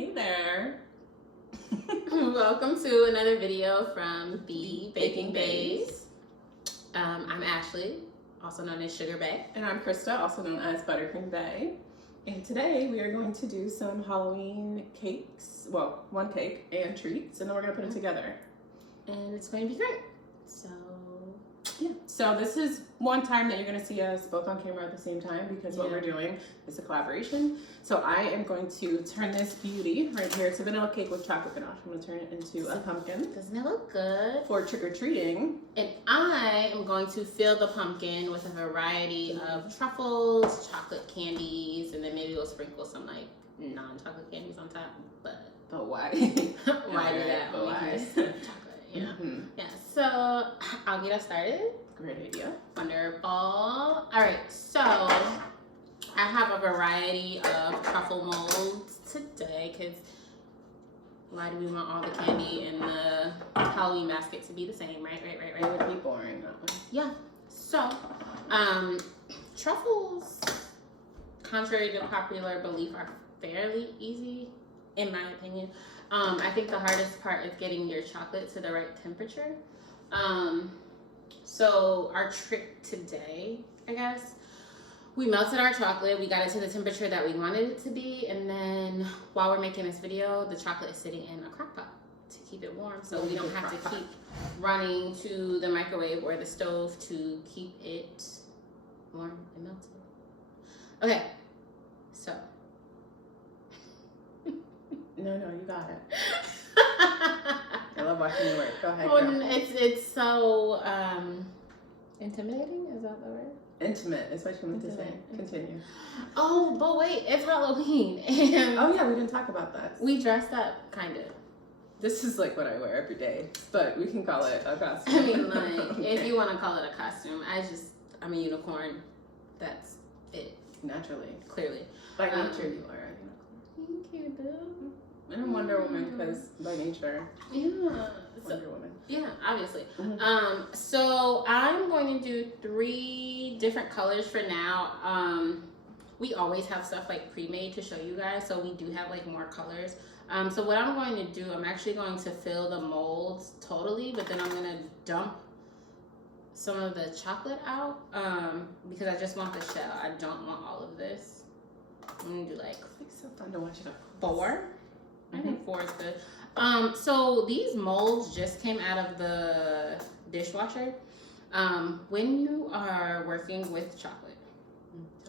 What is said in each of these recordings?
Hey there. Welcome to another video from the Baking Baes. Baes. I'm Ashley, also known as Sugar Bae. And I'm Krista, also known as Buttercream Bae. And today we are going to do some Halloween cakes. Well, one cake and treats, and then we're going to put it together. And it's going to be great. So, yeah. So this is one time that you're going to see us both on camera at the same time because what Yeah. we're doing is a collaboration. So I am going to turn this beauty right here. It's a vanilla cake with chocolate ganache. I'm going to turn it into a pumpkin doesn't it look good? for trick-or-treating. And I am going to fill the pumpkin with a variety of truffles, chocolate candies, and then maybe we'll sprinkle some like non-chocolate candies on top. But why? why do that? But why? Chocolate, you know? Mm-hmm. Yeah, so I'll get us started. Great idea. Wonderful. All right, so I have a variety of truffle molds today because why do we want all the candy in the Halloween basket to be the same, right? It would be boring, that one. Yeah. So, truffles, contrary to popular belief, are fairly easy, in my opinion. I think the hardest part is getting your chocolate to the right temperature. So our trick today, I guess, we melted our chocolate, we got it to the temperature that we wanted it to be, and then while we're making this video, the chocolate is sitting in a crock pot to keep it warm, so we don't have to keep running to the microwave or the stove to keep it warm and melted. Okay, so. No, you got it. I love watching you work. Go ahead. Well, it's so intimidating. Is that the word? Intimate is what you meant to say. Continue. Oh, but wait, it's Halloween, and oh yeah, we didn't talk about that. we dressed up, kind of. This is like what I wear every day, but we can call it a costume. I mean, like, if you want to call it a costume, I'm a unicorn. That's it. Naturally, Clearly. by nature, you are a unicorn. Thank you, dude. And I'm Wonder Woman because by nature, Yeah. Wonder Woman. Yeah, obviously. Mm-hmm. So I'm going to do 3 different colors for now. We always have stuff like pre-made to show you guys, so we do have like more colors. So what I'm going to do, I'm actually going to fill the molds totally, but then I'm going to dump some of the chocolate out because I just want the shell. I don't want all of this. I'm going to do like It's so fun to watch it. 4. I think 4 is good. So these molds just came out of the dishwasher. When you are working with chocolate,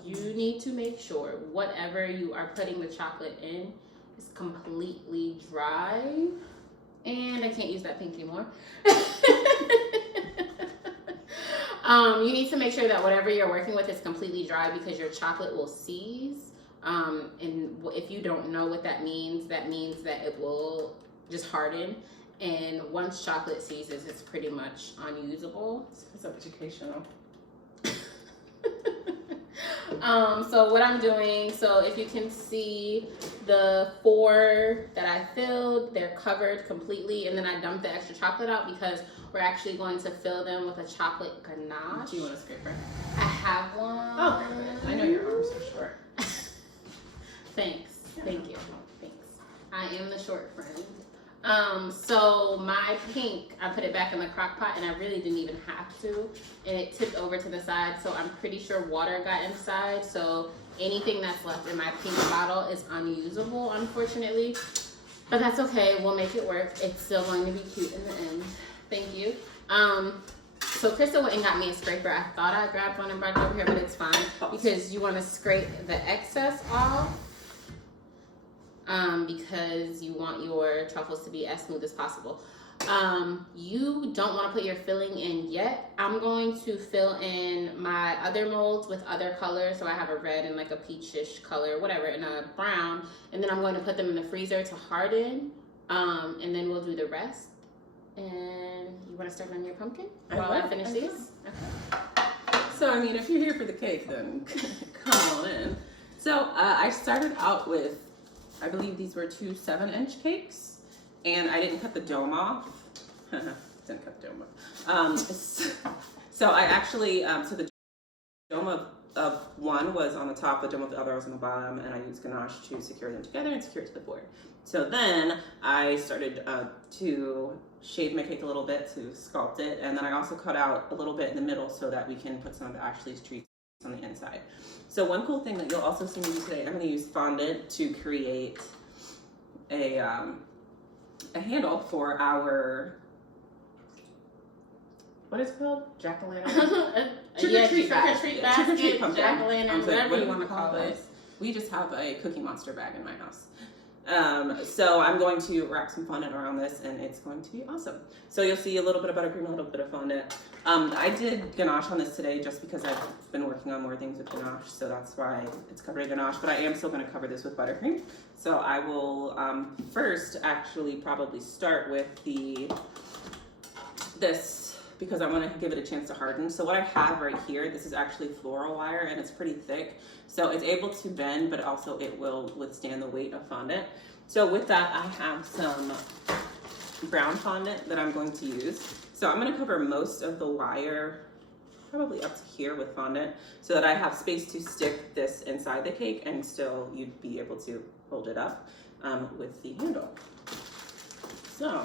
you need to make sure whatever you are putting the chocolate in is completely dry. And I can't use that pink anymore. You need to make sure that whatever you're working with is completely dry because your chocolate will seize. And if you don't know what that means that it will just harden. And once chocolate seizes, it's pretty much unusable. It's educational. So what I'm doing, so if you can see the 4 that I filled, they're covered completely, and then I dumped the extra chocolate out because we're actually going to fill them with a chocolate ganache. Do you want a scraper? I have one. Oh, I know your arms are short. Thanks. Thank you. Thanks. I am the short friend. So my pink, I put it back in the crock pot and I really didn't even have to. And it tipped over to the side, so I'm pretty sure water got inside. So anything that's left in my pink bottle is unusable, unfortunately. But that's okay, we'll make it work. It's still going to be cute in the end. Thank you. So Krista went and got me a scraper. I thought I grabbed one and brought it over here, but it's fine because you want to scrape the excess off. Because you want your truffles to be as smooth as possible. You don't want to put your filling in yet. I'm going to fill in my other molds with other colors. So I have a red and like a peachish color, whatever, and a brown. And then I'm going to put them in the freezer to harden. And then we'll do the rest. And you want to start on your pumpkin while I finish these? Okay. So, I mean, if you're here for the cake, then come on in. So, I started out with, I believe these were 2 7-inch cakes, and I didn't cut the dome off. Didn't cut the dome off. So I actually, so the dome of one was on the top, the dome of the other was on the bottom, and I used ganache to secure them together and secure it to the board. So then I started to shade my cake a little bit to sculpt it, and then I also cut out a little bit in the middle so that we can put some of Ashley's treats on the inside. So one cool thing that you'll also see me do today, I'm going to use fondant to create a handle for our, what is it called? Jack-o'-lantern? Trick-or-treat basket, Trick-or-treat pumpkin. jack-o'-lantern, whatever you want to call it. We just have a Cookie Monster bag in my house. So I'm going to wrap some fondant around this, and it's going to be awesome. So you'll see a little bit of buttercream, a little bit of fondant. I did ganache on this today just because I've been working on more things with ganache, so that's why it's covered in ganache, but I am still going to cover this with buttercream. So I will first actually probably start with this because I want to give it a chance to harden. So what I have right here, this is actually floral wire, and it's pretty thick. So it's able to bend, but also it will withstand the weight of fondant. So with that, I have some brown fondant that I'm going to use. So I'm going to cover most of the wire, probably up to here with fondant, so that I have space to stick this inside the cake and still you'd be able to hold it up with the handle. So,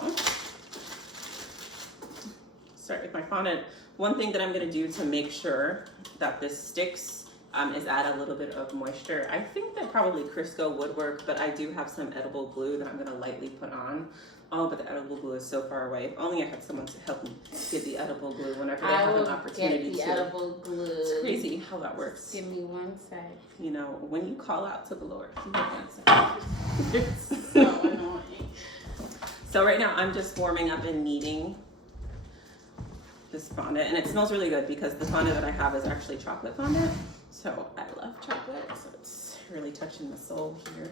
start with my fondant. One thing that I'm going to do to make sure that this sticks is add a little bit of moisture. I think that probably Crisco would work, but I do have some edible glue that I'm going to lightly put on. Oh, but the edible glue is so far away. If only I had someone to help me get the edible glue whenever they have an opportunity to. Edible glue. It's crazy how that works. Give me one sec. You know, when you call out to the Lord, He will answer. It's so annoying. So right now I'm just warming up and kneading this fondant, and it smells really good because the fondant that I have is actually chocolate fondant. So I love chocolate, so it's really touching the soul here.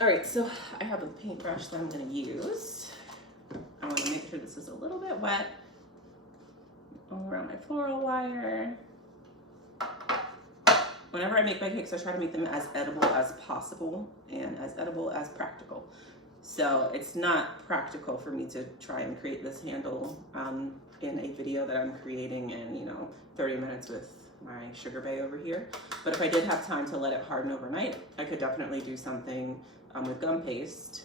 All right, so I have a paintbrush that I'm gonna use. I wanna make sure this is a little bit wet all around my floral wire. Whenever I make my cakes, I try to make them as edible as possible and as edible as practical. So it's not practical for me to try and create this handle in a video that I'm creating in 30 minutes with my sugar bae over here. But if I did have time to let it harden overnight, I could definitely do something with gum paste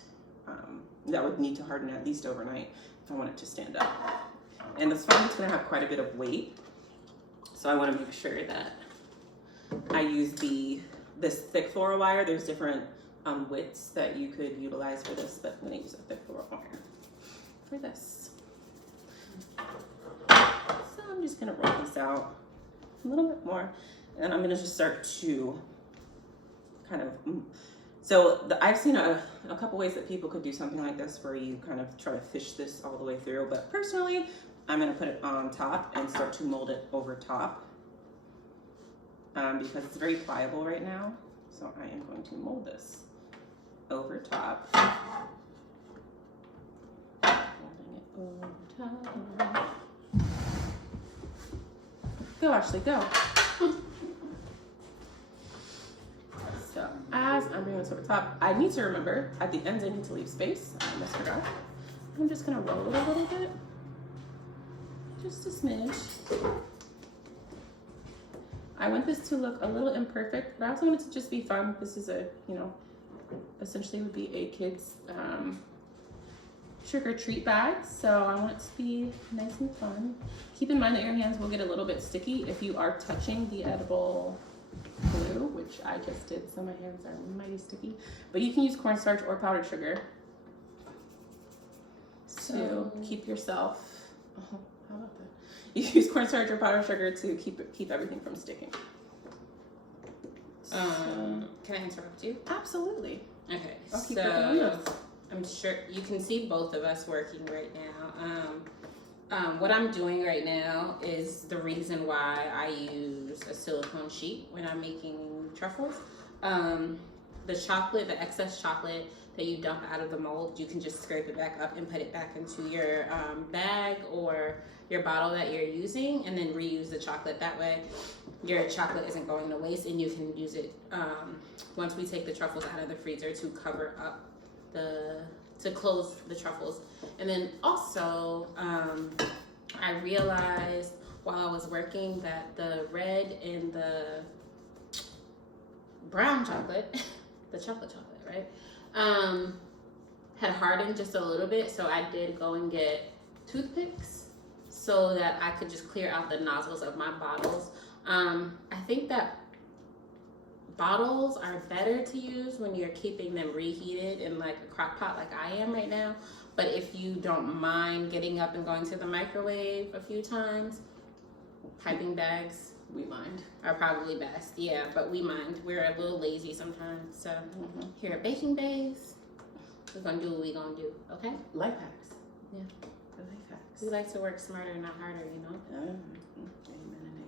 that would need to harden at least overnight if I want it to stand up. And this fondant's gonna have quite a bit of weight, so I want to make sure that I use this thick floral wire. There's different widths that you could utilize for this, but I'm gonna use a thick floral wire for this. So I'm just gonna roll this out a little bit more, and I'm gonna just start to kind of, I've seen a couple ways that people could do something like this where you kind of try to fish this all the way through, but personally, I'm gonna put it on top and start to mold it over top because it's very pliable right now. So I am going to mold this over top. Molding it over top. Go, Ashley, go. So as I'm doing this over top, I need to remember at the ends I need to leave space. I almost forgot. I'm just gonna roll it a little bit, just a smidge. I want this to look a little imperfect, but I also want it to just be fun. This is essentially would be a kid's trick or treat bag. So I want it to be nice and fun. Keep in mind that your hands will get a little bit sticky if you are touching the edible glue, which I just did, so my hands are mighty sticky. But you can use cornstarch or powdered sugar to keep yourself. Oh, how about that? You use cornstarch or powdered sugar to keep everything from sticking. Can I interrupt you? Absolutely. Okay. I'll keep working on this. I'm sure you can see both of us working right now. What I'm doing right now is the reason why I use a silicone sheet when I'm making truffles. The chocolate, the excess chocolate that you dump out of the mold, you can just scrape it back up and put it back into your bag or your bottle that you're using, and then reuse the chocolate. That way your chocolate isn't going to waste, and you can use it once we take the truffles out of the freezer to cover up to close the truffles. And then also I realized while I was working that the red and the brown chocolate, the chocolate, right, had hardened just a little bit. So I did go and get toothpicks so that I could just clear out the nozzles of my bottles. I think that bottles are better to use when you're keeping them reheated in like a crock pot like I am right now. But if you don't mind getting up and going to the microwave a few times, piping bags, We mind. are probably best. Yeah, but we mind. We're a little lazy sometimes. So here at Baking Baes, we're gonna do what we're gonna do, okay? Life hacks. Yeah. The life hacks. We like to work smarter, not harder, you know? Amen and amen.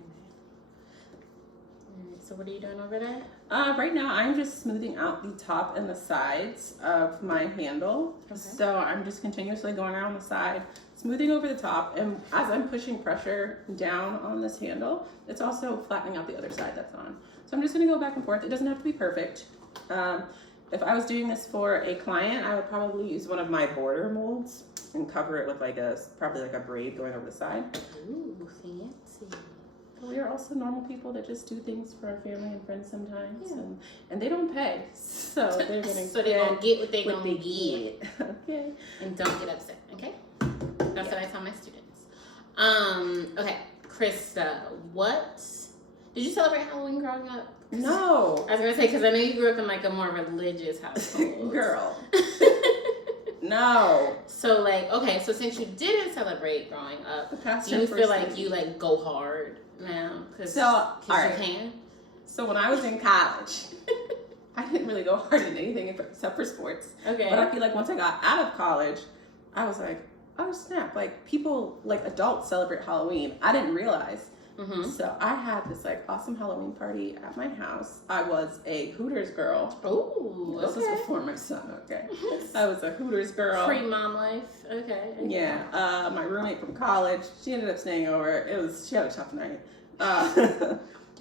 All right, so what are you doing over there? Right now, I'm just smoothing out the top and the sides of my handle. Okay. So I'm just continuously going around the side, smoothing over the top, and as I'm pushing pressure down on this handle, it's also flattening out the other side that's on. So I'm just gonna go back and forth. It doesn't have to be perfect. If I was doing this for a client, I would probably use one of my border molds and cover it with probably like a braid going over the side. Ooh, fancy. But we are also normal people that just do things for our family and friends sometimes, Yeah. and they don't pay, so they're gonna So they're gonna get what they're what gonna they get. Okay. And don't get upset, okay? That's what I tell my students. Okay, Krista, what did you celebrate Halloween growing up? No, I was gonna say, because I know you grew up in like a more religious household. girl. No. So like, okay, so since you didn't celebrate growing up, The do pastor you first feel like said- you like go hard now? Cause, So, all you right. can. So when I was in college, I didn't really go hard in anything except for sports. Okay. But I feel like once I got out of college, I was like, oh snap! Like people, like adults celebrate Halloween. I didn't realize. Mm-hmm. So I had this like awesome Halloween party at my house. I was a Hooters girl. Ooh, This was okay. before my son, okay? I was a Hooters girl. Pre-mom life. Okay. Yeah. My roommate from college, she ended up staying over. She had a tough night. We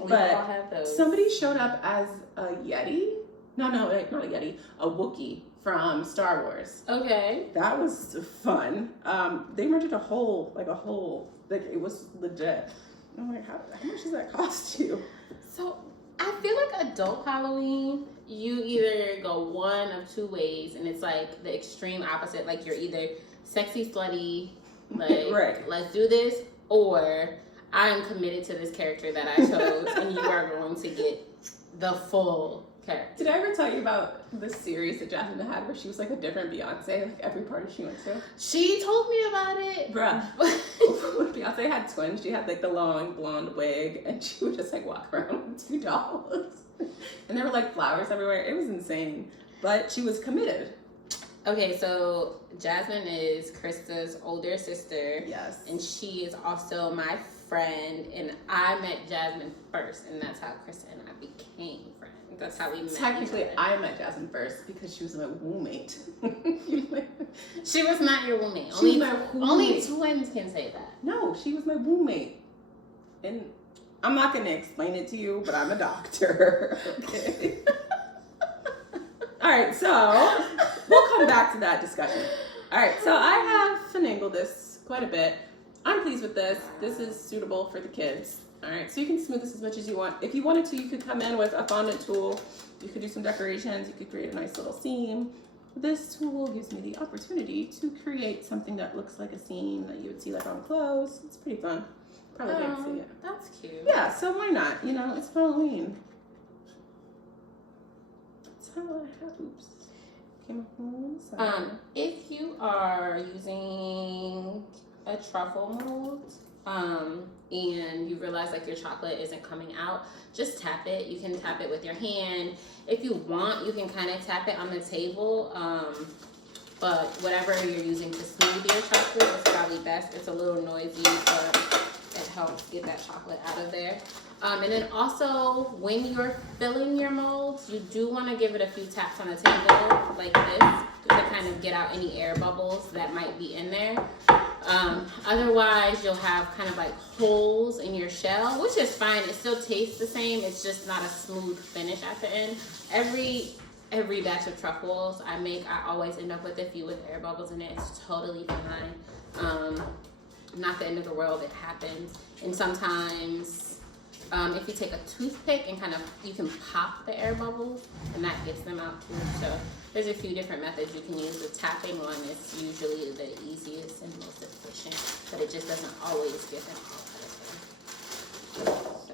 But all have those. somebody showed up as a Yeti. No, not a Yeti. A Wookiee from Star Wars. Okay. That was fun. They rented a whole, like it was legit. I'm like, how much does that cost you? So I feel like adult Halloween, you either go one of two ways, and it's like the extreme opposite. Like you're either sexy slutty, like Right. let's do this, or I am committed to this character that I chose, and you are going to get the full character. Did I ever tell you about the series that Jasmine had where she was like a different Beyonce, like every party she went to? She told me about it. Bruh. When Beyonce had twins, she had like the long blonde wig, and she would just like walk around with two dolls. And there were like flowers everywhere. It was insane. But she was committed. Okay, so Jasmine is Krista's older sister. Yes. And she is also my friend, and I met Jasmine first, and that's how Krista and I became friends. That's how we met. Technically, each other. I met Jasmine first because she was my roommate. She was not your roommate. She was my Only roommate. twins can say that. No, she was my roommate. And I'm not going to explain it to you, but I'm a doctor. Okay. All right, so we'll come back to that discussion. All right, so I have finagled this quite a bit. I'm pleased with this. This is suitable for the kids. All right, so you can smooth this as much as you want. If you wanted to, you could come in with a fondant tool. You could do some decorations. You could create a nice little seam. This tool gives me the opportunity to create something that looks like a seam that you would see like on clothes. It's pretty fun. Probably didn't see it. That's cute. Yeah, so why not? You know, it's Halloween. It's Halloween. Oops. Came home. Sorry. If you are using a truffle mold, and you realize like your chocolate isn't coming out, just tap it. You can tap it with your hand. If you want, you can kind of tap it on the table. But whatever you're using to smooth your chocolate is probably best. It's a little noisy, but it helps get that chocolate out of there. And then also, when you're filling your molds, you do want to give it a few taps on the table like this to kind of get out any air bubbles that might be in there. Otherwise, you'll have kind of like holes in your shell, which is fine. It still tastes the same. It's just not a smooth finish at the end. Every batch of truffles I make, I always end up with a few with air bubbles in it. It's totally fine. not the end of the world. It happens. And sometimes if you take a toothpick and kind of, you can pop the air bubbles and that gets them out too. So there's a few different methods you can use. The tapping one is usually the easiest and most efficient, but it just doesn't always get them all out of there. So,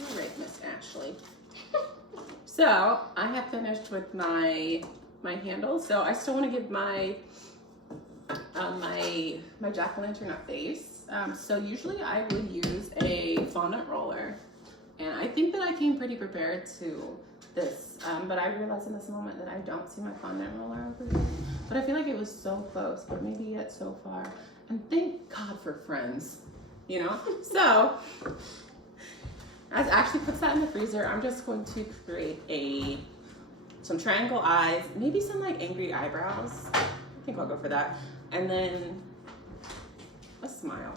All right, Miss Ashley. So I have finished with my handle. So I still want to give my my jack-o'-lantern a face. So usually I would use a fondant roller, and I think that I came pretty prepared to this, but I realized in this moment that I don't see my fondant roller over here. But I feel like it was so close, but maybe yet so far. And thank God for friends, you know? So as Ashley puts that in the freezer, I'm just going to create some triangle eyes, maybe some like angry eyebrows. I think I'll go for that. And then a smile.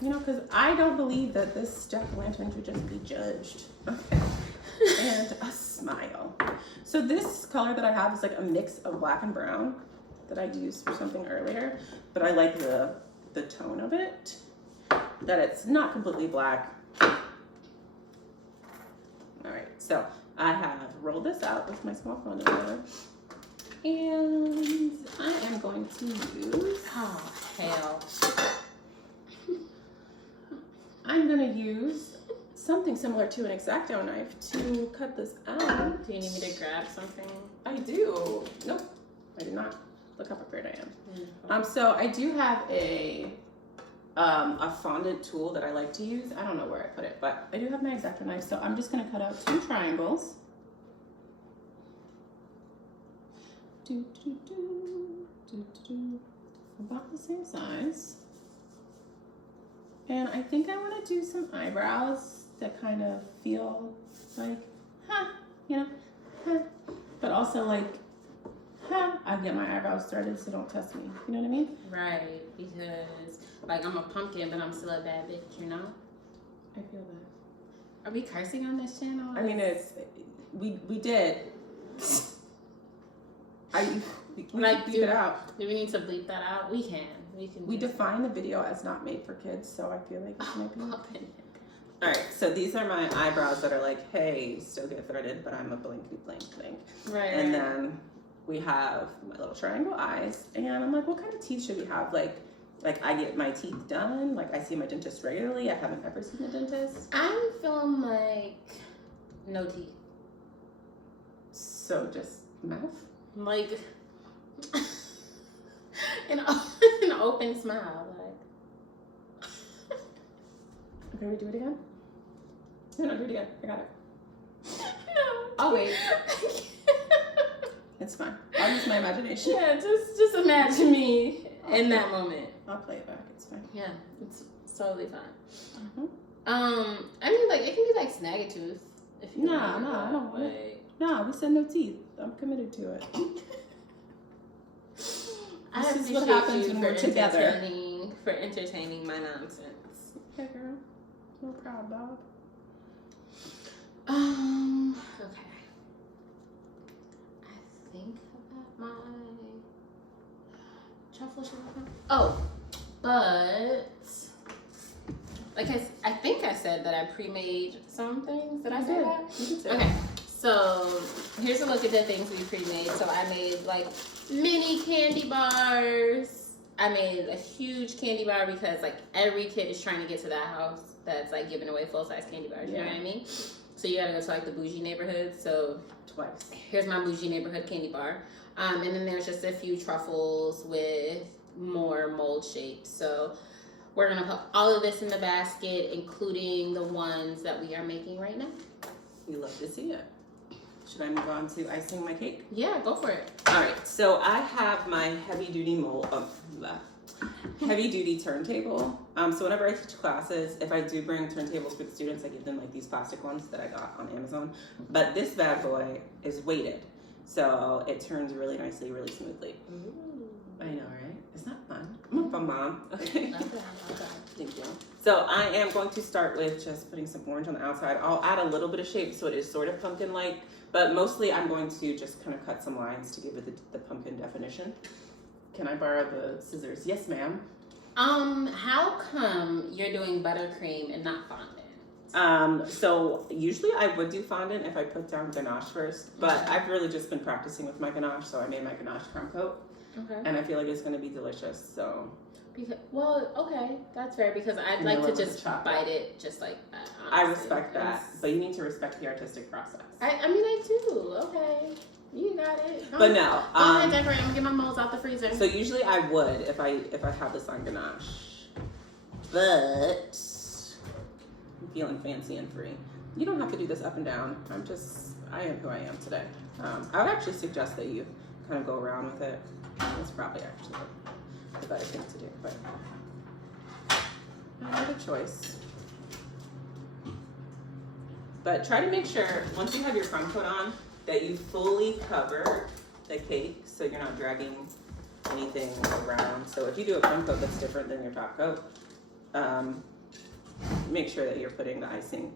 You know, because I don't believe that this jack-o'-lantern should just be judged. Okay. And a smile. So this color that I have is like a mix of black and brown that I used for something earlier, but I like the tone of it, that it's not completely black. All right, so I have rolled this out with my small fondant roller, and I am going to use, oh, hell. I'm gonna use something similar to an X-Acto knife to cut this out. Do you need me to grab something? I do. Nope, I do not. Look how prepared I am. Mm-hmm. So I do have a fondant tool that I like to use. I don't know where I put it, but I do have my X-Acto knife. So I'm just gonna cut out 2 triangles. About the same size. And I think I want to do some eyebrows that kind of feel like, you know, but also like, I get my eyebrows started, so don't test me. You know what I mean? Right, because like I'm a pumpkin, but I'm still a bad bitch, you know? I feel that. Are we cursing on this channel? I mean, we did. We like, beep it out. Do we need to bleep that out? We can. We define the video as not made for kids, so I feel like it might be. Open. All right, so these are my eyebrows that are like, hey, still get threaded, but I'm a blankety blank thing. Right. And then we have my little triangle eyes, and I'm like, what kind of teeth should we have? Like I get my teeth done. Like I see my dentist regularly. I haven't ever seen a dentist. I'm feeling like no teeth. So just mouth. Like an open smile, like. Okay, we do it again? No, do it again. I got it. No. I'll wait. It's fine. I'll use my imagination. Yeah, just imagine me in that moment. I'll play it back. It's fine. Yeah, it's totally fine. Mm-hmm. I mean, like it can be like Snaggletooth. If you Nah, I don't want it. Nah, we said no teeth. I'm committed to it. I This is appreciate what happens you when for we're together. entertaining my nonsense. Okay, girl. No problem, Bob. Okay. I think I got my truffle sugar. Oh, but like I think I said that I pre-made some things. Did I say that? You did say Okay. So here's a look at the things we pre-made. So I made like mini candy bars. I made a huge candy bar because like every kid is trying to get to that house that's like giving away full-size candy bars. You know what I mean? So you gotta go to like the bougie neighborhood. So twice. Here's my bougie neighborhood candy bar. And then there's just a few truffles with more mold shapes. So we're gonna put all of this in the basket, including the ones that we are making right now. We love to see it. Should I move on to icing my cake? Yeah, go for it. All right, so I have my heavy-duty heavy-duty turntable. So whenever I teach classes, if I do bring turntables for the students, I give them like these plastic ones that I got on Amazon. But this bad boy is weighted, so it turns really nicely, really smoothly. Ooh. I know, right? It's not fun. I'm a fun mom. Okay. Okay. Thank you. So I am going to start with just putting some orange on the outside. I'll add a little bit of shape so it is sort of pumpkin-like, but mostly I'm going to just kind of cut some lines to give it the pumpkin definition. Can I borrow the scissors? Yes, ma'am. How come you're doing buttercream and not fondant? So usually I would do fondant if I put down ganache first, but I've really just been practicing with my ganache, so I made my ganache crumb coat, and I feel like it's gonna be delicious. So, Okay, that's fair because I'd like to just bite it just like that. Honestly. I respect that, but you need to respect the artistic process. I mean, I do. Okay, you got it. But no, go ahead, decorate. I'm gonna get my molds out the freezer. So usually I would if I have this on ganache, but I'm feeling fancy and free. You don't have to do this up and down. I am who I am today. I would actually suggest that you kind of go around with it. That's probably actually the better thing to do, but another choice. But try to make sure once you have your crumb coat on that you fully cover the cake so you're not dragging anything around. So if you do a crumb coat that's different than your top coat, make sure that you're putting the icing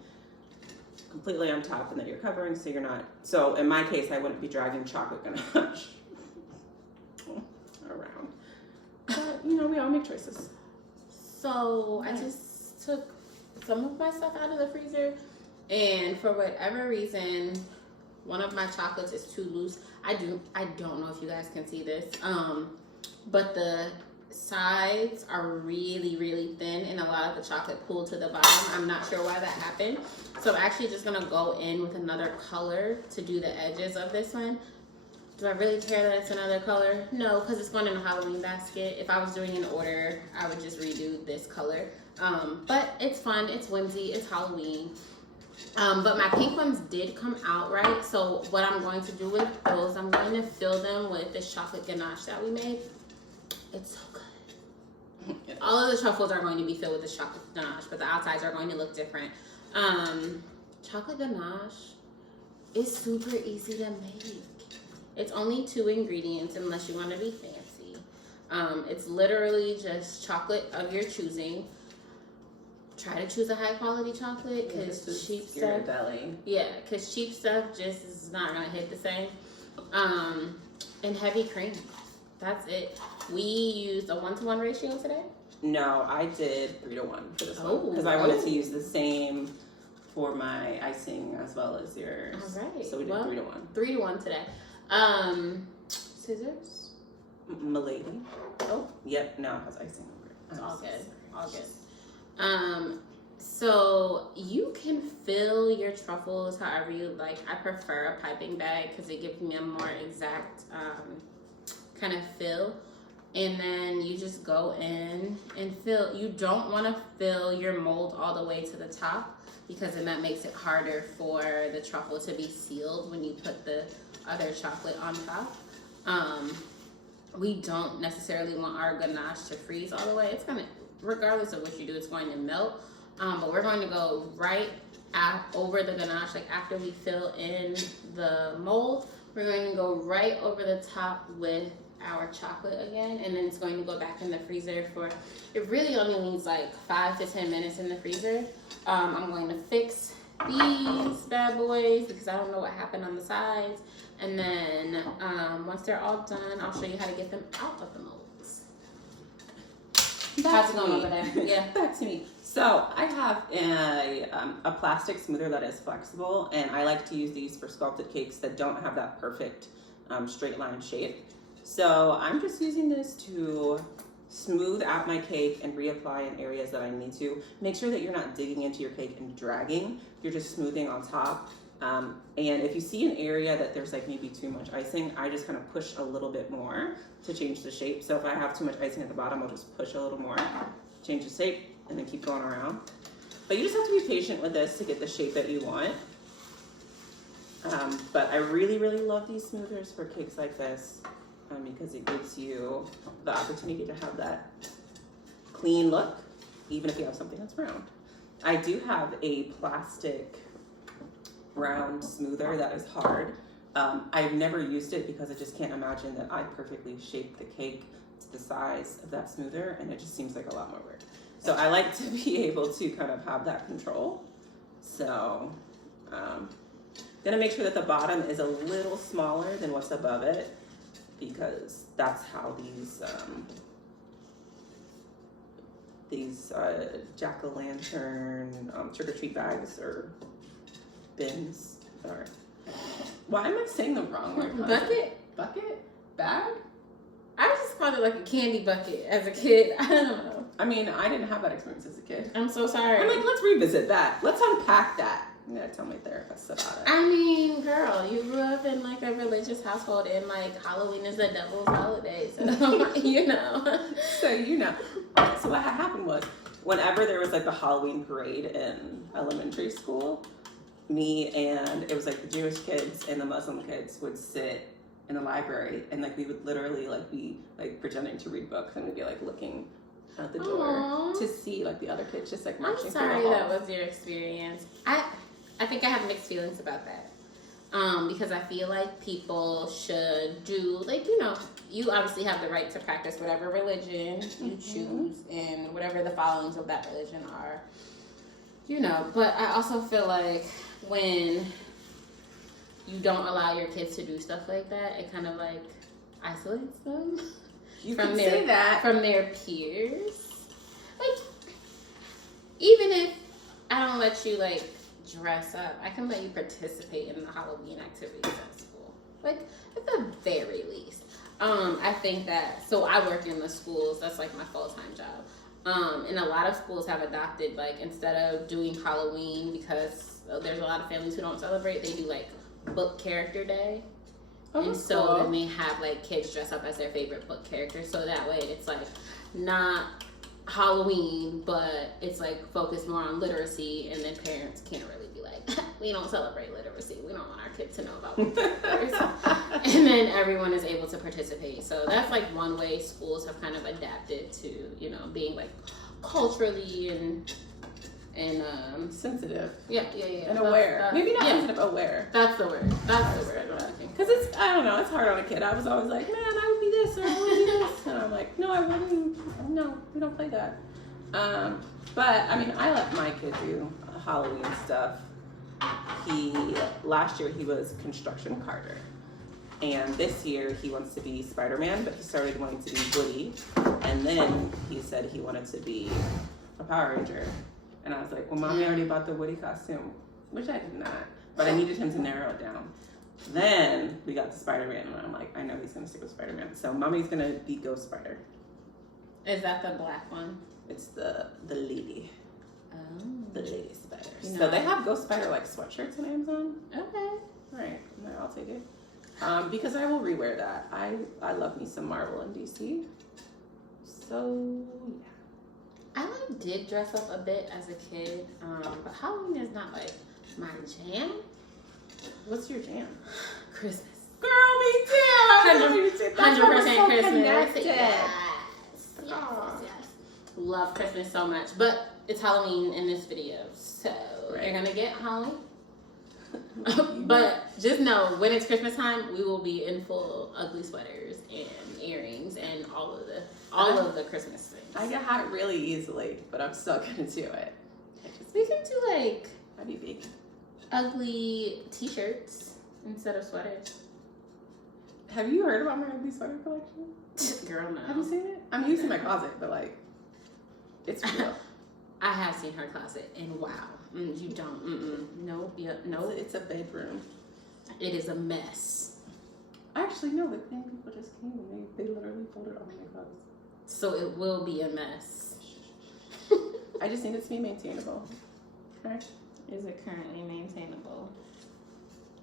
completely on top and that you're covering so you're not, so in my case I wouldn't be dragging chocolate ganache around. But you know, we all make choices. So I just took some of my stuff out of the freezer, and for whatever reason one of my chocolates is too loose. I don't know if you guys can see this, but the sides are really, really thin and a lot of the chocolate pulled to the bottom. I'm not sure why that happened. So I'm actually just gonna go in with another color to do the edges of this one. Do I really care that it's another color? No, because it's going in a Halloween basket. If I was doing an order, I would just redo this color. But it's fun, it's whimsy, it's Halloween. But my pink ones did come out right. So what I'm going to do with those, I'm going to fill them with this chocolate ganache that we made. It's so good. All of the truffles are going to be filled with this chocolate ganache, but the outsides are going to look different. Chocolate ganache is super easy to make. It's only 2 ingredients unless you want to be fancy. It's literally just chocolate of your choosing. Try to choose a high quality chocolate because cheap stuff. Yeah, because cheap stuff just is not gonna hit the same. And heavy cream. That's it. We used a 1-to-1 ratio today. No, I did 3-to-1 for this one because I wanted to use the same for my icing as well as yours. All right. So we did 3-to-1. 3-to-1 today. Scissors? Milady. Oh. Yep, now it has icing over it. It's all good. All good. So you can fill your truffles however you like. I prefer a piping bag because it gives me a more exact kind of fill. And then you just go in and fill. You don't want to fill your mold all the way to the top because then that makes it harder for the truffle to be sealed when you put the other chocolate on top. We don't necessarily want our ganache to freeze all the way. It's gonna, regardless of what you do, it's going to melt. But we're going to go right over the ganache, like after we fill in the mold, we're going to go right over the top with our chocolate again, and then it's going to go back in the freezer for, it really only needs like 5 to 10 minutes in the freezer. I'm going to fix these bad boys because I don't know what happened on the sides. And then once they're all done, I'll show you how to get them out of the molds. How's it going over there? Yeah, back to me. So I have a plastic smoother that is flexible, and I like to use these for sculpted cakes that don't have that perfect straight line shape. So I'm just using this to smooth out my cake and reapply in areas that I need to. Make sure that you're not digging into your cake and dragging. You're just smoothing on top. And if you see an area that there's like maybe too much icing, I just kind of push a little bit more to change the shape. So if I have too much icing at the bottom, I'll just push a little more, change the shape, and then keep going around. But you just have to be patient with this to get the shape that you want. But I really, really love these smoothers for cakes like this because it gives you the opportunity to have that clean look, even if you have something that's round. I do have a plastic round smoother that is hard. I've never used it because I just can't imagine that I perfectly shaped the cake to the size of that smoother, and it just seems like a lot more work. So I like to be able to kind of have that control. So gonna make sure that the bottom is a little smaller than what's above it because that's how these these jack-o'-lantern trick-or-treat bags or bins. Or why am I saying the wrong word? Bucket? Bag? I just called it like a candy bucket as a kid. I don't know. I mean, I didn't have that experience as a kid. I'm so sorry. I'm like, let's revisit that. Let's unpack that. I'm gonna tell my therapist about it. I mean, girl, you grew up in like a religious household, and like Halloween is the devil's holiday, so you know. So what had happened was, whenever there was like the Halloween parade in elementary school, me and it was like the Jewish kids and the Muslim kids would sit in the library, and like we would literally like be like pretending to read books, and we'd be like looking out the door Aww. to see like the other kids just like I'm marching through sorry the that halls. was your experience. I think I have mixed feelings about that. Because I feel like people should do, like, you know, you obviously have the right to practice whatever religion you choose and whatever the followings of that religion are, you know. But I also feel like when you don't allow your kids to do stuff like that, it kind of like isolates them from their peers. Like, even if I don't let you like dress up, I can let you participate in the Halloween activities at school, like at the very least. I think that, so I work in the schools, that's like my full-time job, and a lot of schools have adopted, like, instead of doing Halloween, because there's a lot of families who don't celebrate, they do like book character day. And so cool. then they have like kids dress up as their favorite book characters, so that way it's like not Halloween, but it's like focused more on literacy, and then parents can't really be like, we don't celebrate literacy, we don't want our kids to know about book characters. And then everyone is able to participate. So that's like one way schools have kind of adapted to, you know, being like culturally and sensitive. Yeah. And aware. Maybe not sensitive, aware. That's the word. That's the word. Because it's, I don't know, it's hard on a kid. I was always like, man, I would be this or I would be this. And I'm like, no, I wouldn't. No, we don't play that. But I mean, I let my kid do Halloween stuff. Last year he was construction carter. And this year he wants to be Spider-Man, but he started wanting to be Woody. And then he said he wanted to be a Power Ranger. And I was like, well, Mommy already bought the Woody costume, which I did not, but I needed him to narrow it down. Then we got the Spider-Man, and I'm like, I know he's gonna stick with Spider-Man. So Mommy's gonna be Ghost Spider. Is that the black one? It's the lady. Oh. The lady spider. No. So they have Ghost Spider like sweatshirts on Amazon. Okay. Right, no, I'll take it. Because I will rewear that. I love me some Marvel and DC. So yeah. I like did dress up a bit as a kid, but Halloween is not like my jam. What's your jam? Christmas. Girl, me too. 100% Christmas. Connected. Yes. Love Christmas so much, but it's Halloween in this video, so you're gonna get Halloween. But just know, when it's Christmas time, we will be in full ugly sweaters and earrings and all of the Christmas things. I get hot really easily, but I'm still gonna do it. We can do like I'd be big. ugly t-shirts instead of sweaters. Have you heard about my ugly sweater collection? Girl, no. Have you seen it? I'm using my closet, but like, it's real. I have seen her closet, and wow, you don't. Nope. Yep. Nope. It's a bedroom. It is a mess. Actually, no. The thing people just came and they literally folded all my clothes. So it will be a mess. I just need it to be maintainable. Okay. Is it currently maintainable?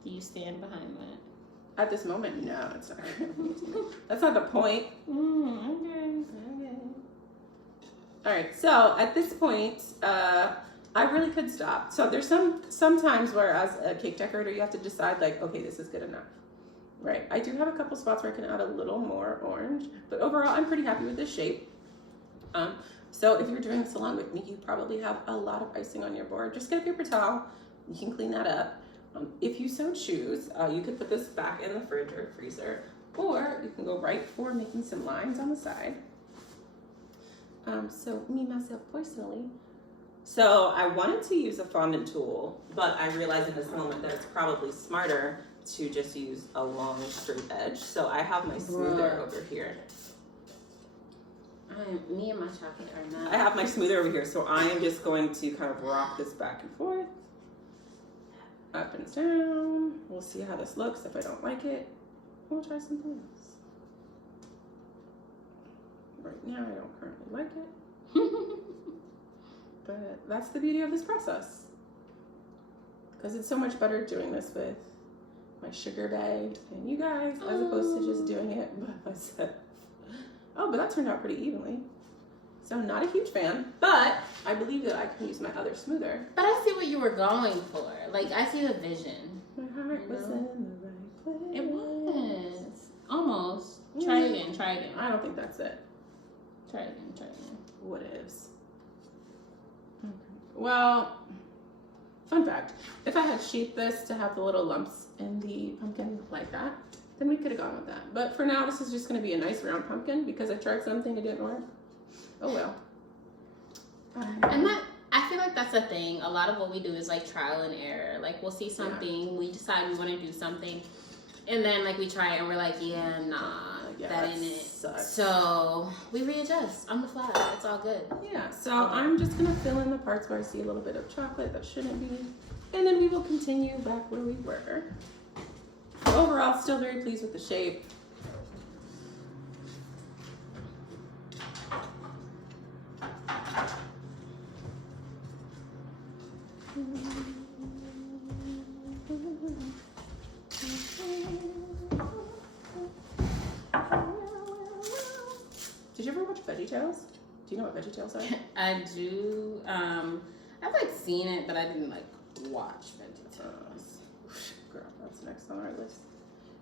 Do you stand behind that? At this moment, no, it's not. That's not the point. Okay. All right. So at this point, I really could stop. So there's some times where, as a cake decorator, you have to decide like, okay, this is good enough. Right. I do have a couple spots where I can add a little more orange, but overall, I'm pretty happy with this shape. So if you're doing this along with me, you probably have a lot of icing on your board. Just get a paper towel. You can clean that up. If you so choose, you could put this back in the fridge or freezer, or you can go right for making some lines on the side. So me, myself, personally. So I wanted to use a fondant tool, but I realized in this moment that it's probably smarter to just use a long straight edge. So I have my smoother over here. Me and my chocolate are not. I have my smoother over here, so I am just going to kind of rock this back and forth. Up and down. We'll see how this looks. If I don't like it, we'll try something else. Right now, I don't currently like it. But that's the beauty of this process. Because it's so much better doing this with my sugar bae and you guys, as opposed to just doing it by myself. Oh, but that turned out pretty evenly. So not a huge fan, but I believe that I can use my other smoother. But I see what you were going for. Like, I see the vision. My heart was in the right place. It was. Almost. Try again, try again. I don't think that's it. Try again, try again. What ifs? Okay. Well, fun fact. If I had shaped this to have the little lumps in the pumpkin like that, then we could have gone with that. But for now, this is just going to be a nice round pumpkin because I tried something, it didn't work. Oh well. And that, I feel like that's a thing. A lot of what we do is like trial and error. Like we'll see something, we decide we want to do something, and then like we try it and we're like, yeah, nah, that ain't it. Sucks. So we readjust on the fly. It's all good. Yeah, so I'm just gonna fill in the parts where I see a little bit of chocolate that shouldn't be, and then we will continue back where we were. Overall, still very pleased with the shape. Did you ever watch VeggieTales? Do you know what VeggieTales are? I do. I've like seen it, but I didn't like watch VeggieTales. Girl, that's next on our list.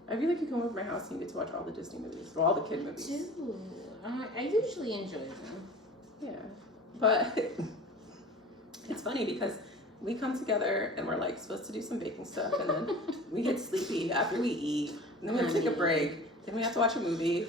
I feel like you come over to my house and you get to watch all the Disney movies, or all the kid movies. I usually enjoy them. Yeah, but it's funny because we come together and we're like supposed to do some baking stuff, and then we get sleepy after we eat, and then we have to take a break. Then we have to watch a movie.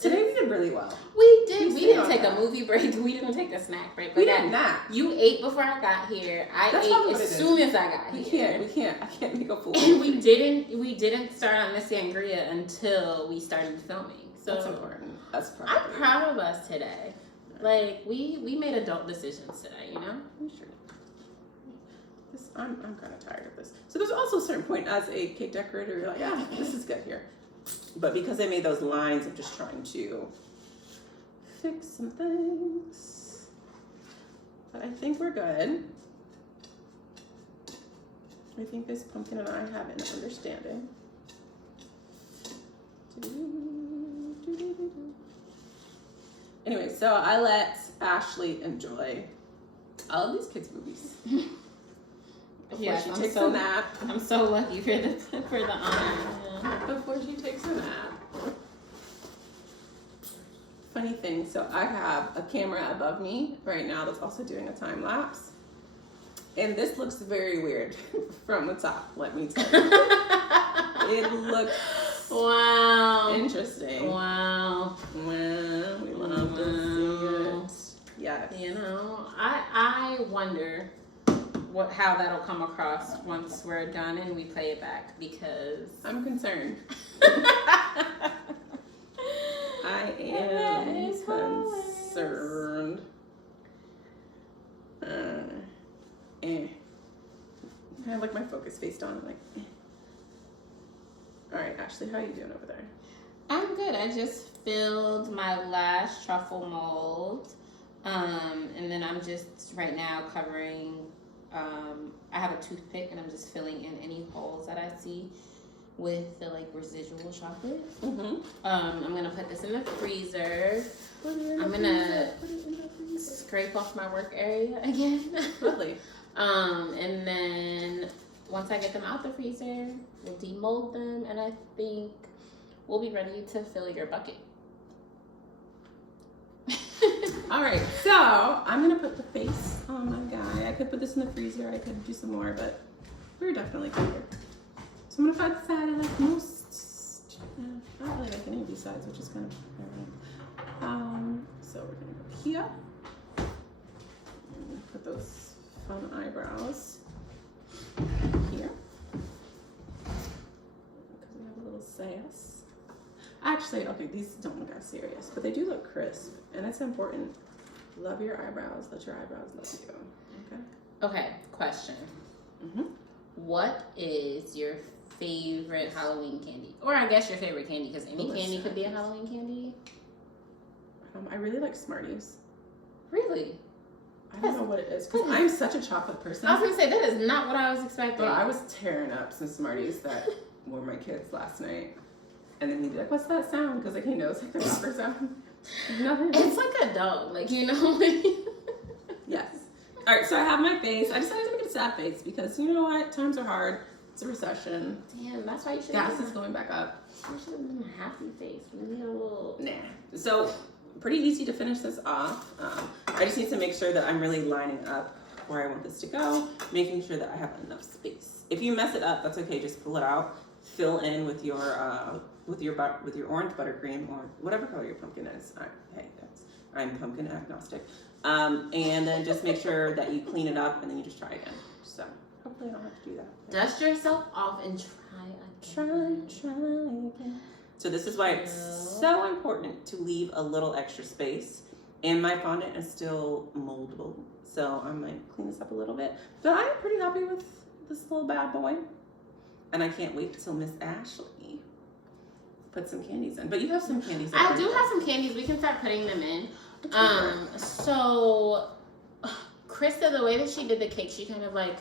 Today we did really well. We did. We didn't take a movie break. We didn't take a snack break. We didn't nap. You ate before I got here. I ate as soon as I got here. We can't. I can't make a fool. And we didn't start on the sangria until we started filming. So that's important. That's proud. I'm proud of us today. Like we made adult decisions today. You know. Sure. I'm kind of tired of this. So there's also a certain point as a cake decorator, you're like, yeah, this is good here. But because I made those lines, I'm just trying to fix some things. But I think we're good. I think this pumpkin and I have an understanding. Anyway, so I let Ashley enjoy all of these kids' movies. Before she takes a nap. I'm so lucky for the honor. Yeah. Before she takes a nap. Funny thing, so I have a camera above me right now that's also doing a time lapse. And this looks very weird from the top, let me tell you. It looks interesting. Wow. Well, we love to see it. Yes. You know, I wonder how that'll come across once we're done and we play it back, because I'm concerned. I am concerned. Kind of like my focus faced on, like. All right, Ashley, how are you doing over there? I'm good. I just filled my last truffle mold, and then I'm just right now covering. I have a toothpick and I'm just filling in any holes that I see with the like residual chocolate. I'm gonna put this in the freezer. I'm gonna scrape off my work area again. Lovely. And then once I get them out the freezer, we'll demold them, and I think we'll be ready to fill your bucket. All right, so I'm gonna put the face on my guy. I could put this in the freezer. I could do some more, but we're definitely covered. So I'm gonna put the side I like most. I don't really like any of these sides, which is kind of so we're gonna go here. And put those fun eyebrows here because we have a little sass. I actually, okay, these don't look as serious, but they do look crisp, and it's important. Love your eyebrows. Let your eyebrows love you. Okay. Okay, question. What is your favorite Halloween candy? Or I guess your favorite candy, because any candy could be a Halloween candy. I really like Smarties. Really? I don't know what it is, because I'm such a chocolate person. I was going to say, that is not what I was expecting. But I was tearing up some Smarties that were my kids last night. And then he'd be like, what's that sound? Because like he knows like the proper sound. Nothing. It's like a dog, like, you know? Yes. All right, so I have my face. I decided to make it a sad face because you know what? Times are hard. It's a recession. Damn, that's why you should Gas is going back up. You should have been a happy face. We need a little... Nah. So, pretty easy to finish this off. I just need to make sure that I'm really lining up where I want this to go, making sure that I have enough space. If you mess it up, that's okay. Just pull it out. Fill in with your orange buttercream or whatever color your pumpkin is. I'm pumpkin agnostic. And then just make sure that you clean it up and then you just try again. So hopefully I don't have to do that. Dust yourself off and try again. Try again. So this is why it's so important to leave a little extra space. And my fondant is still moldable. So I might clean this up a little bit. But I'm pretty happy with this little bad boy. And I can't wait till Miss Ashley put some candies in. But you have some candies. I do have some candies. We can start putting them in. So Krista, the way that she did the cake, she kind of like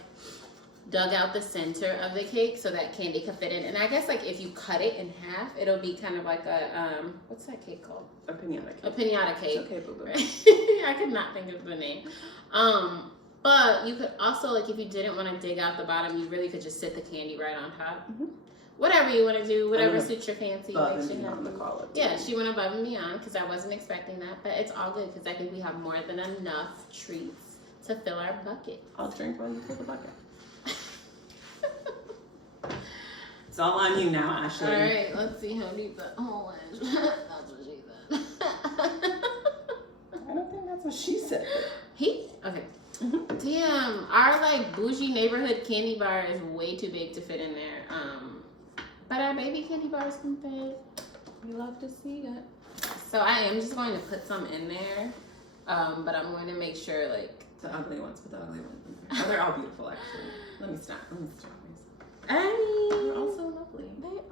dug out the center of the cake so that candy could fit in. And I guess like if you cut it in half, it'll be kind of like a what's that cake called? A pinata cake. A pinata cake. It's okay, boo boo. I could not think of the name. But you could also, like, if you didn't want to dig out the bottom, you really could just sit the candy right on top. Whatever you want to do, whatever suits your fancy. Yeah, she went above and beyond because I wasn't expecting that. But it's all good because I think we have more than enough treats to fill our bucket. I'll drink while you fill the bucket. It's all on you now, Ashley. All right, let's see how deep that hole is. That's what she said. I don't think that's what she said. Okay. Damn, our like bougie neighborhood candy bar is way too big to fit in there. But our baby candy bars can fit. We love to see it. So I am just going to put some in there. But I'm going to make sure like the ugly ones, put the ugly ones in there. Oh, they're all beautiful actually. Let me stop these. They're all so lovely. They are.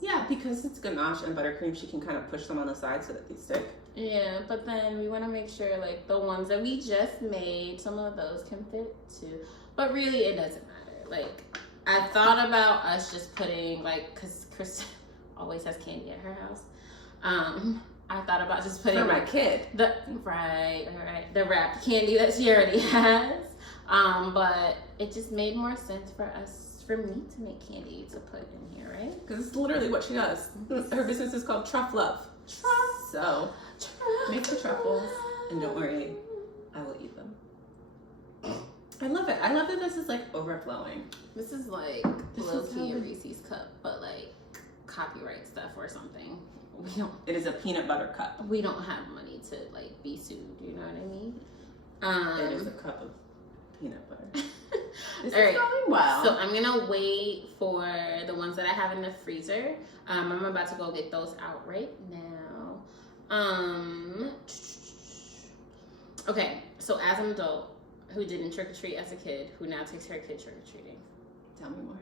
Yeah, because it's ganache and buttercream, she can kind of push them on the side so that they stick. Yeah, but then we want to make sure like the ones that we just made, some of those can fit too. But really, it doesn't matter. Like, I thought about us just putting like, cause Chris always has candy at her house. I thought about just putting for my kid the wrapped candy that she already has. But it just made more sense for me to make candy to put in here, right? Because it's literally what she does. Her business is called Truff Love. So make the truffles, and don't worry, I will eat them. I love it. I love that this is like overflowing. This is like low-key a Reese's cup, but like copyright stuff or something. It is a peanut butter cup. We don't have money to like be sued. You know what I mean? It is a cup of peanut butter. This is going well. So I'm gonna wait for the ones that I have in the freezer. I'm about to go get those out right now. Okay, so as an adult who didn't trick or treat as a kid, who now takes her kid trick or treating. Tell me more.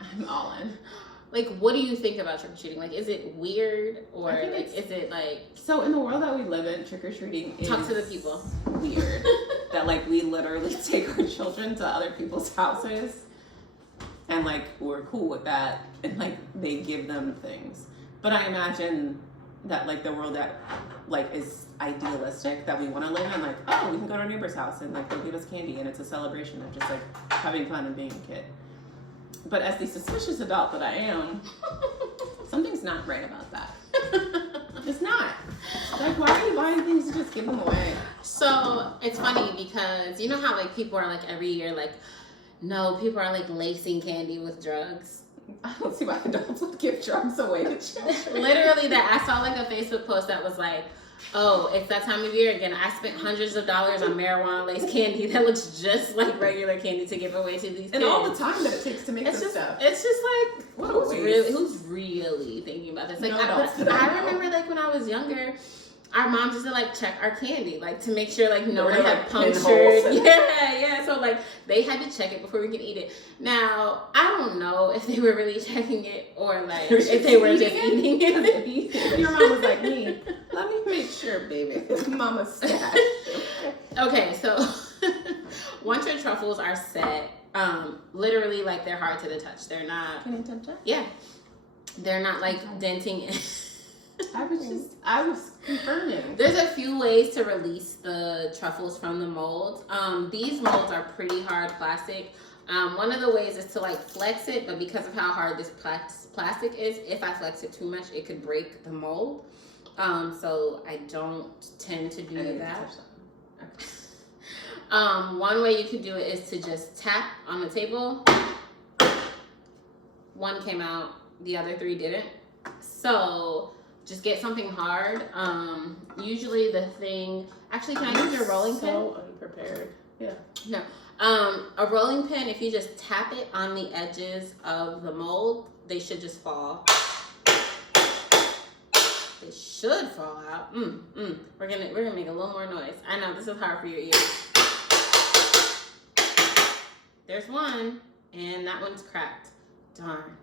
I'm all in. Like, what do you think about trick or treating? Like, is it weird or like, is it like? So in the world that we live in, trick or treating is talk to the people. Weird. That like we literally take our children to other people's houses, and like we're cool with that, and like they give them things. But I imagine that like the world that like is idealistic that we want to live in, like, oh, we can go to our neighbor's house and like they'll give us candy and it's a celebration of just like having fun and being a kid. But as the suspicious adult that I am, something's not right about that. It's not. Like, why are you buying things to just give them away? So it's funny because you know how like people are like every year like, no, people are like lacing candy with drugs. I don't see why adults would give drugs away to children. Literally, that I saw like a Facebook post that was like, Oh, it's that time of year again. I spent hundreds of dollars on marijuana lace candy that looks just like regular candy to give away to these kids. And all the time that it takes to make this stuff. It's just like, what who's really thinking about this? Like, I remember like when I was younger, our mom just to like check our candy, like to make sure like no one had punctured. Yeah. So like they had to check it before we could eat it. Now I don't know if they were really checking it or like if they were just eating it. Your mom was like me. Let me make sure, baby. It's Mama's stash. Okay, so once your truffles are set, literally like they're hard to the touch. They're not. Can you touch that? Yeah, they're not like denting in. I was confirming. There's a few ways to release the truffles from the mold. These molds are pretty hard plastic. One of the ways is to like flex it, but because of how hard this plastic is, if I flex it too much, it could break the mold. So I don't tend to do that. One way you could do it is to just tap on the table. One came out, the other three didn't. So just get something hard. Usually the thing, actually, can I use your rolling pin? So unprepared. Yeah. No. A rolling pin, if you just tap it on the edges of the mold, they should just fall. They should fall out. We're gonna make a little more noise. I know this is hard for your ears. There's one, and that one's cracked. Darn.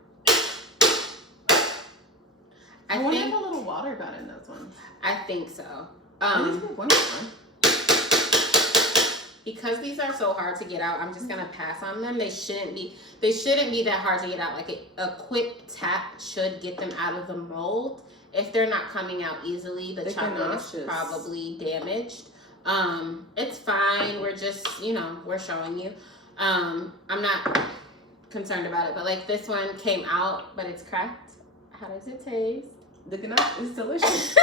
I wonder if a little water got in those ones. I think so. Because these are so hard to get out, I'm just gonna pass on them. They shouldn't be that hard to get out. Like a quick tap should get them out of the mold. If they're not coming out easily, the chocolate is probably damaged. It's fine. We're just, we're showing you. I'm not concerned about it, but like this one came out, but it's cracked. How does it taste? The ganache is delicious,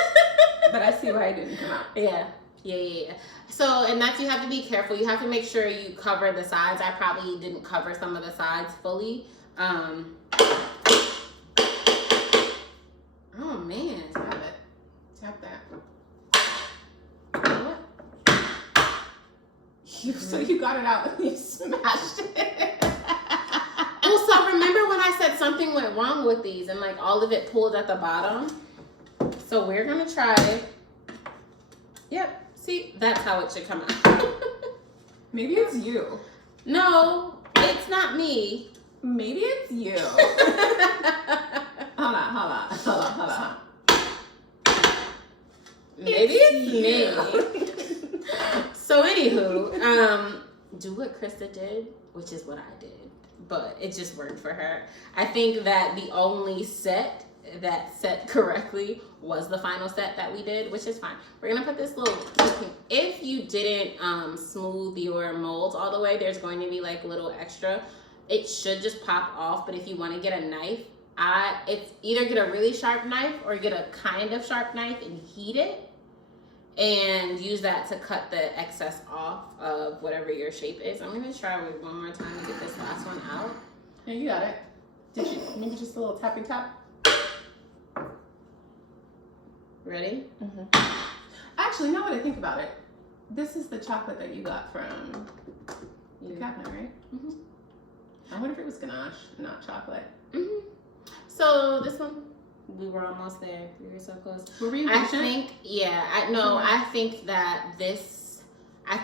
but I see why it didn't come out. Yeah. So, and that's, you have to be careful. You have to make sure you cover the sides. I probably didn't cover some of the sides fully. Oh man. Tap it. Tap that. What? So you got it out and you smashed it. Well, so remember when I said something went wrong with these and like all of it pulled at the bottom? So we're gonna try. Yep. See, that's how it should come out. Maybe it's you. No, it's not me. Maybe it's you. Hold on. Maybe it's me. So anywho, do what Krista did, which is what I did, but it just worked for her. I think that the only set that set correctly was the final set that we did, which is fine. We're gonna put this little, if you didn't smooth your molds all the way, there's going to be like a little extra. It should just pop off, but if you want to get a knife, it's either get a really sharp knife or get a kind of sharp knife and heat it and use that to cut the excess off of whatever your shape is. I'm gonna try one more time to get this last one out. Yeah, you got it. Did you maybe just a little tappy tap? Ready? Mm-hmm. Actually, now that I think about it, this is the chocolate that you got from the cabinet, right? Mm-hmm. I wonder if it was ganache, not chocolate. Mm-hmm. So this one, we were almost there. We were so close. Were you I think, I think that this, I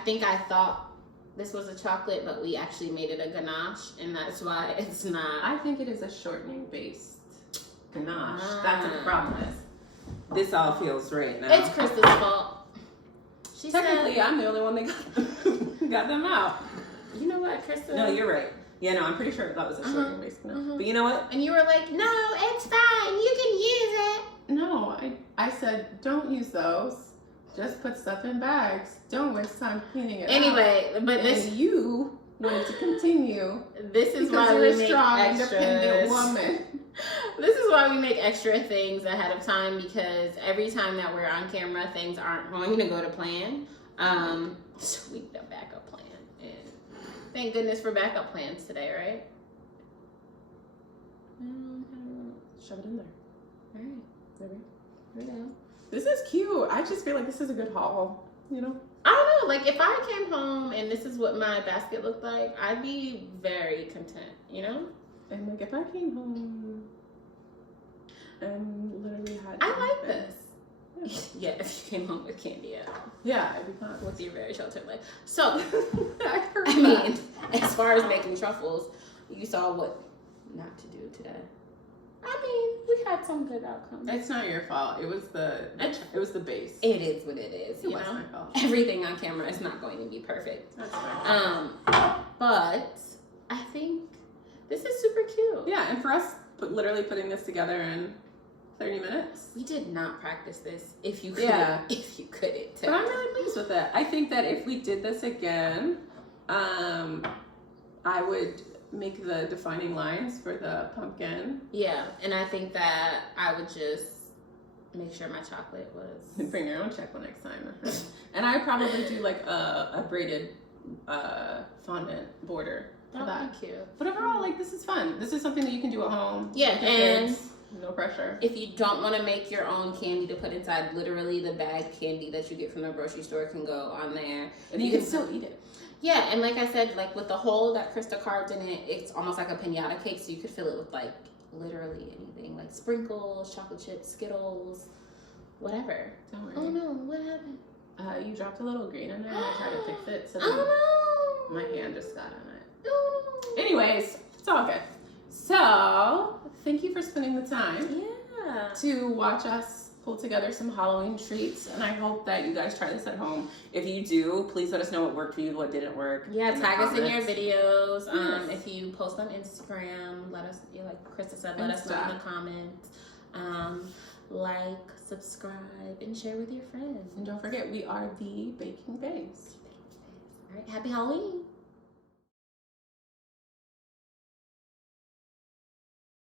thought this was a chocolate, but we actually made it a ganache, and that's why it's not. I think it is a shortening based ganache. That's what the problem is. This all feels right now. It's Krista's fault. Technically, I'm the only one that got them out. You know what, Krista? No, you're right. Yeah, no, I'm pretty sure that was a shortening based ganache. But you know what? And you were like, no, it's fine. You can use it. No, I said, don't use those. Just put stuff in bags. Don't waste time cleaning it anyway, out. But and you wanted to continue. This is why we make strong, extras. Independent woman. This is why we make extra things ahead of time, because every time that we're on camera, things aren't going to go to plan. So we need a backup plan, and thank goodness for backup plans today, right? Shove it in there. All right, there we go. This is cute. I just feel like this is a good haul, you know? I don't know, like if I came home and this is what my basket looked like, I'd be very content, you know? And like if I came home and literally had I like nothing, this. Yeah, if you came home with candy, yeah, it'd be fun. with your very sheltered life. So, I I mean, as far as making truffles, you saw what not to do today. I mean, we had some good outcomes. It's not your fault. It was the base. It is what it is, you was know? my fault. Everything on camera is not going to be perfect. That's fine. But I think this is super cute. Yeah, and for us, literally putting this together in 30 minutes. We did not practice this. If you could, Yeah. if you couldn't. But I'm really pleased with it. I think that if we did this again, I would make the defining lines for the pumpkin. Yeah, and I think that I would just make sure my chocolate was. Bring your own checkle next time. And I would probably do like a braided fondant border. That would be cute. But overall, like, this is fun. This is something that you can do at home. Yeah, with your and kids. No pressure. if you don't want to make your own candy to put inside, literally the bagged candy that you get from the grocery store can go on there. And you can still eat it. Yeah, and like I said, like with the hole that Krista carved in it, it's almost like a piñata cake, so you could fill it with like literally anything, like sprinkles, chocolate chips, Skittles, whatever. Don't worry. Oh no, what happened? You dropped a little green in there and I tried to fix it, so then Oh no! my hand just got on it. No. Anyways, it's all good. So, thank you for spending the time Yeah. to watch us pull together some Halloween treats, and I hope that you guys try this at home. If you do, please let us know what worked for you, what didn't work. Yeah, the tag us in your comments. videos. Yes. If you post on Instagram, let us, like Krista said, let us know in the comments. Like, subscribe, and share with your friends. And don't forget, we are the Baking Baes. All right, happy Halloween.